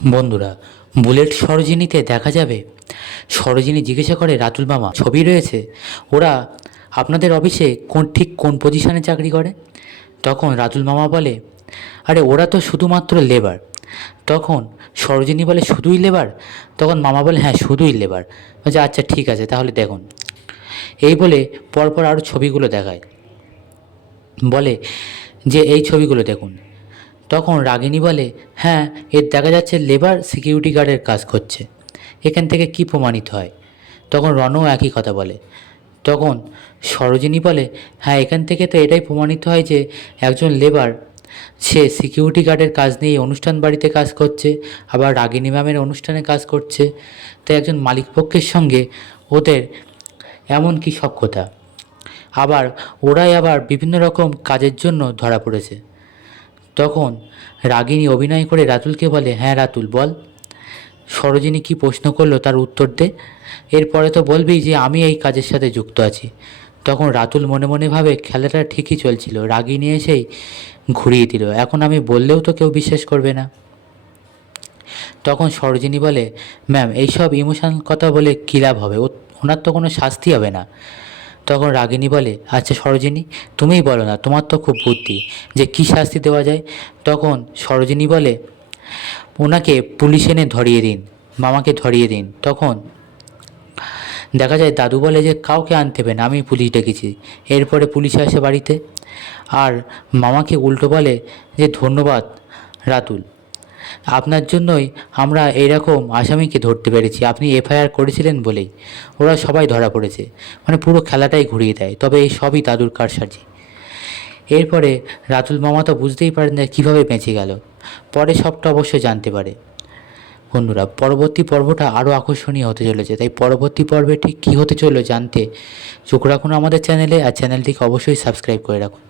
বন্ধুরা, বুলেট সরোজিনীতে দেখা যাবে সরোজিনী জিজ্ঞাসা করে, রাতুল মামা ছবি রয়েছে, ওরা আপনাদের অফিসে কোন পজিশনে চাকরি করে? তখন রাতুল মামা বলে, আরে ওরা তো শুধুমাত্র লেবার। তখন সরোজিনী বলে, শুধুই লেবার? তখন মামা বলে, হ্যাঁ শুধুই লেবার। বলছে আচ্ছা ঠিক আছে, তাহলে দেখুন। এই বলে পরপর আরও ছবিগুলো দেখায়, বলে যে এই ছবিগুলো দেখুন। তখন রাগিনী বলে, হ্যাঁ এর দেখা যাচ্ছে লেবার সিকিউরিটি গার্ডের কাজ করছে, এখান থেকে কি প্রমাণিত হয়? তখন রণও একই কথা বলে। তখন সরোজিনী বলে, হ্যাঁ এখান থেকে তো এটাই প্রমাণিত হয় যে একজন লেবার সে সিকিউরিটি গার্ডের কাজ নিয়ে অনুষ্ঠান বাড়িতে কাজ করছে, আবার রাগিনী ম্যামের অনুষ্ঠানে কাজ করছে। তাই একজন মালিকপক্ষের সঙ্গে ওদের এমন কি সখ্যতা, আবার ওরাই আবার বিভিন্ন রকম কাজের জন্য ধরা পড়েছে। তখন রাগিনী অভিনয় করে রাতুলকে বলে, হ্যাঁ রাতুল বল, সরোজিনী কি প্রশ্ন করলো তার উত্তর দে, এরপরে তো বলবি যে আমি এই কাজের সাথে যুক্ত আছি। তখন রাতুল মনে মনে ভাবে, খেলাটা ঠিকই চলছিল, রাগিনী এসেই ঘুরিয়ে দিল, এখন আমি বললেও তো কেউ বিশ্বাস করবে না। তখন সরোজিনী বলে, ম্যাম এইসব ইমোশনাল কথা বলে কী লাভ হবে, ওনার তো কোনো শাস্তি হবে না। তখন রাগিনী বলে, আচ্ছা সরোজিনী তুমিই বলো না, তোমার তো খুব বুদ্ধি, যে কী শাস্তি দেওয়া যায়। তখন সরোজিনী বলে, ওনাকে পুলিশ এনে ধরিয়ে দিন, মামাকে ধরিয়ে দিন। তখন দেখা যায় দাদু বলে যে কাউকে আনতে হবে না, আমি পুলিশ ডেকেছি। এরপরে পুলিশ আসে বাড়িতে, আর মামাকে উল্টো বলে যে ধন্যবাদ রাতুল, আপনার জন্যই আমরা এরকম আসামিকে ধরতে পেরেছি, আপনি এফআইআর করেছিলেন বলেই ওরা সবাই ধরা পড়েছে। মানে পুরো খেলাটাই ঘুরিয়ে দেয়, তবে এই সবই দাদুর কারসাজি। এরপরে রাতুল মামা তো বুঝতেই পারেন না কীভাবে বেঁচে গেল, পরে সবটা অবশ্যই জানতে পারে। বন্ধুরা, পরবর্তী পর্বটা আরও আকর্ষণীয় হতে চলেছে, তাই পরবর্তী পর্বে ঠিক কী হতে চললো জানতে চোখ রাখুন আমাদের চ্যানেলে, আর চ্যানেলটিকে অবশ্যই সাবস্ক্রাইব করে রাখুন।